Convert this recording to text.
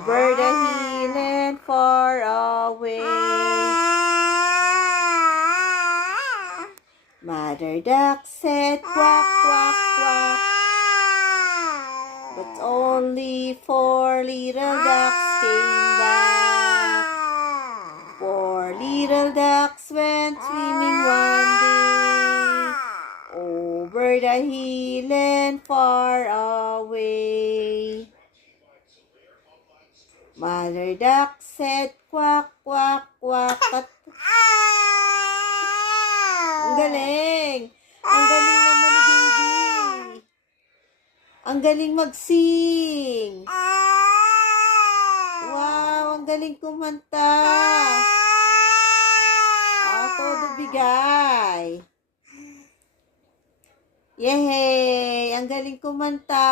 over the hill and far away. Mother duck said quack, quack, quack, but only 4 little ducks came back. 4 little ducks went swimming one day over the hill and far away. Mother duck said quack, quack, quack. Ang galing! Ang galing naman ni baby! Ang galing mag-sing! Wow! Ang galing kumanta! Todo bigay! Yehey! Ang galing kumanta!